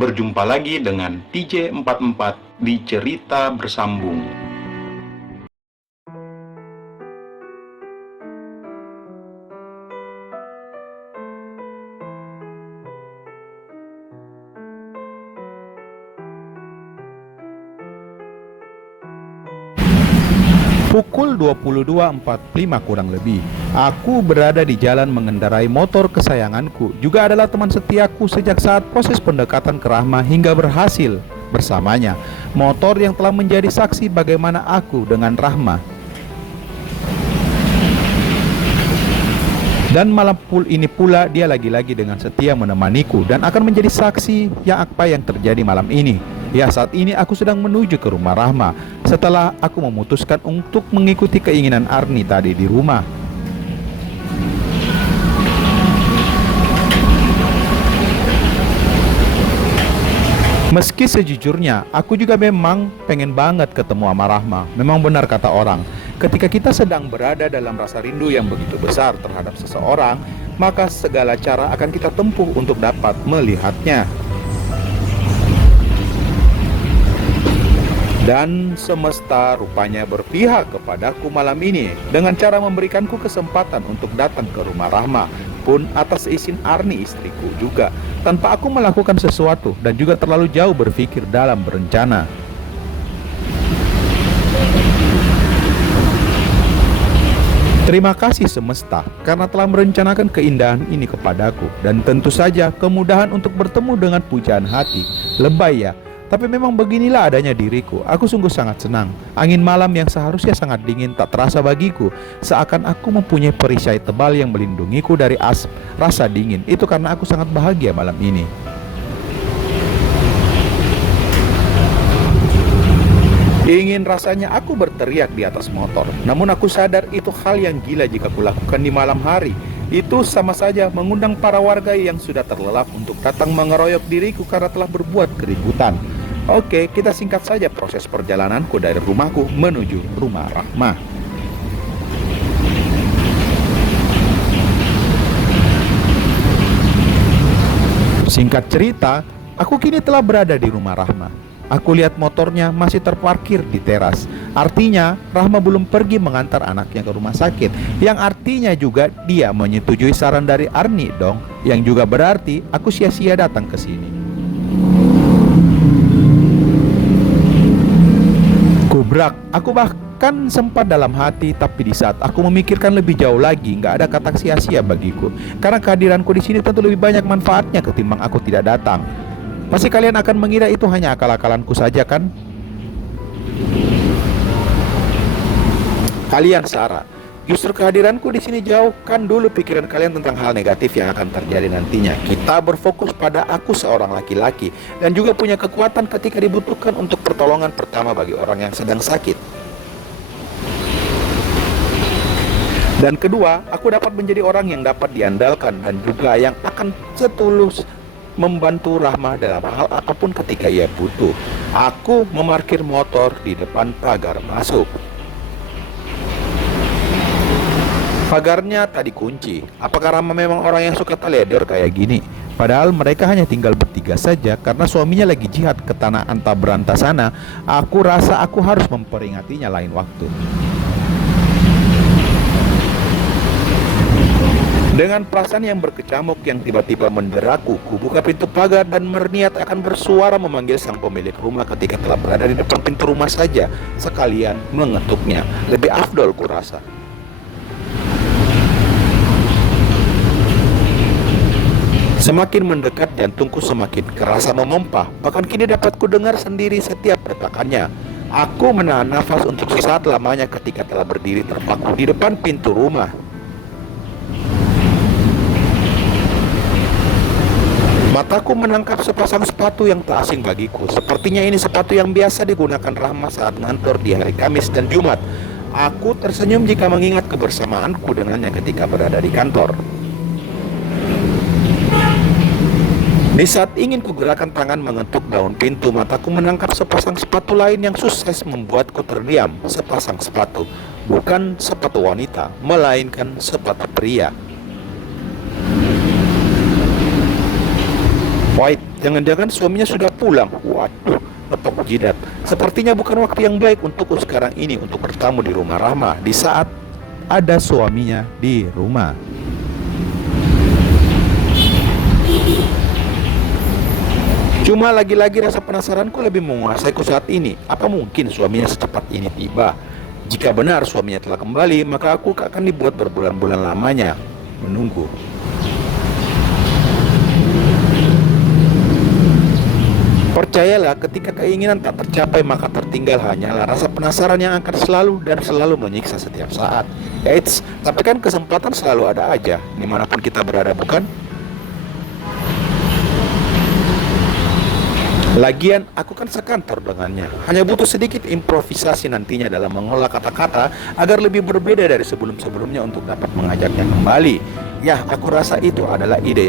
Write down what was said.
Berjumpa lagi dengan TJ44 di Cerita Bersambung. Pukul 22.45 kurang lebih, aku berada di jalan mengendarai motor kesayanganku. Juga adalah teman setiaku sejak saat proses pendekatan ke Rahma hingga berhasil bersamanya. Motor yang telah menjadi saksi bagaimana aku dengan Rahma. Dan malam ini pula dia lagi-lagi dengan setia menemaniku dan akan menjadi saksi apa yang terjadi malam ini. Ya, saat ini aku sedang menuju ke rumah Rahma setelah aku memutuskan untuk mengikuti keinginan Arni tadi di rumah. Meski sejujurnya aku juga memang pengen banget ketemu sama Rahma. Memang benar kata orang, ketika kita sedang berada dalam rasa rindu yang begitu besar terhadap seseorang, maka segala cara akan kita tempuh untuk dapat melihatnya. Dan semesta rupanya berpihak kepadaku malam ini dengan cara memberikanku kesempatan untuk datang ke rumah Rahma, pun atas izin Arni istriku juga, tanpa aku melakukan sesuatu dan juga terlalu jauh berpikir dalam berencana. Terima kasih semesta karena telah merencanakan keindahan ini kepadaku, dan tentu saja kemudahan untuk bertemu dengan pujaan hati. Lebay ya, tapi memang beginilah adanya diriku. Aku sungguh sangat senang. Angin malam yang seharusnya sangat dingin tak terasa bagiku, seakan aku mempunyai perisai tebal yang melindungiku dari rasa dingin. Itu karena aku sangat bahagia malam ini. Ingin rasanya aku berteriak di atas motor, namun aku sadar itu hal yang gila jika kulakukan di malam hari. Itu sama saja mengundang para warga yang sudah terlelap untuk datang mengeroyok diriku karena telah berbuat keributan. Oke, kita singkat saja proses perjalananku dari rumahku menuju rumah Rahma. Singkat cerita, aku kini telah berada di rumah Rahma. Aku lihat motornya masih terparkir di teras. Artinya Rahma belum pergi mengantar anaknya ke rumah sakit. Yang artinya juga dia menyetujui saran dari Arni dong. Yang juga berarti aku sia-sia datang ke sini. Kubrak, aku bahkan sempat dalam hati, tapi di saat aku memikirkan lebih jauh lagi, nggak ada kata sia-sia bagiku. Karena kehadiranku di sini tentu lebih banyak manfaatnya ketimbang aku tidak datang. Pasti kalian akan mengira itu hanya akal-akalanku saja kan? Kalian salah. Justru kehadiranku di sini jauhkan dulu pikiran kalian tentang hal negatif yang akan terjadi nantinya. Kita berfokus pada aku seorang laki-laki dan juga punya kekuatan ketika dibutuhkan untuk pertolongan pertama bagi orang yang sedang sakit. Dan kedua, aku dapat menjadi orang yang dapat diandalkan dan juga yang akan setulus membantu Rahma dalam hal apapun ketika ia butuh. Aku memarkir motor di depan pagar masuk. Pagarnya tadi kunci. Apakah Rahma memang orang yang suka teledor kayak gini? Padahal mereka hanya tinggal bertiga saja karena suaminya lagi jihad ke tanah anta beranta sana. Aku rasa aku harus memperingatinya lain waktu. Dengan perasaan yang berkecamuk yang tiba-tiba menderaku, ku buka pintu pagar dan berniat akan bersuara memanggil sang pemilik rumah ketika telah berada di depan pintu rumah saja, sekalian mengetuknya. Lebih afdol ku rasa. Semakin mendekat jantungku semakin kerasa memompah. Bahkan kini dapat ku dengar sendiri setiap detakannya. Aku menahan nafas untuk sesaat lamanya ketika telah berdiri terpaku di depan pintu rumah. Mataku menangkap sepasang sepatu yang tak asing bagiku. Sepertinya ini sepatu yang biasa digunakan Rahma saat ngantor di hari Kamis dan Jumat. Aku tersenyum jika mengingat kebersamaanku dengannya ketika berada di kantor. Di saat ingin kugerakkan tangan mengetuk daun pintu, mataku menangkap sepasang sepatu lain yang sukses membuatku terdiam. Sepasang sepatu, bukan sepatu wanita, melainkan sepatu pria. White, Jangan-jangan suaminya sudah pulang. Waduh, letok jidat. Sepertinya bukan waktu yang baik untukku sekarang ini untuk bertamu di rumah Rahma di saat ada suaminya di rumah. Cuma lagi-lagi rasa penasaranku lebih menguasaiku saat ini. Apa mungkin suaminya secepat ini tiba? Jika benar suaminya telah kembali, maka aku akan dibuat berbulan-bulan lamanya menunggu. Percayalah, ketika keinginan tak tercapai maka tertinggal hanyalah rasa penasaran yang akan selalu dan selalu menyiksa setiap saat. Eits, tapi kan kesempatan selalu ada aja, dimanapun kita berada, bukan? Lagian, aku kan sekantor dengannya. Hanya butuh sedikit improvisasi nantinya dalam mengolah kata-kata agar lebih berbeda dari sebelum-sebelumnya untuk dapat mengajaknya kembali. Ya, aku rasa itu adalah ide yang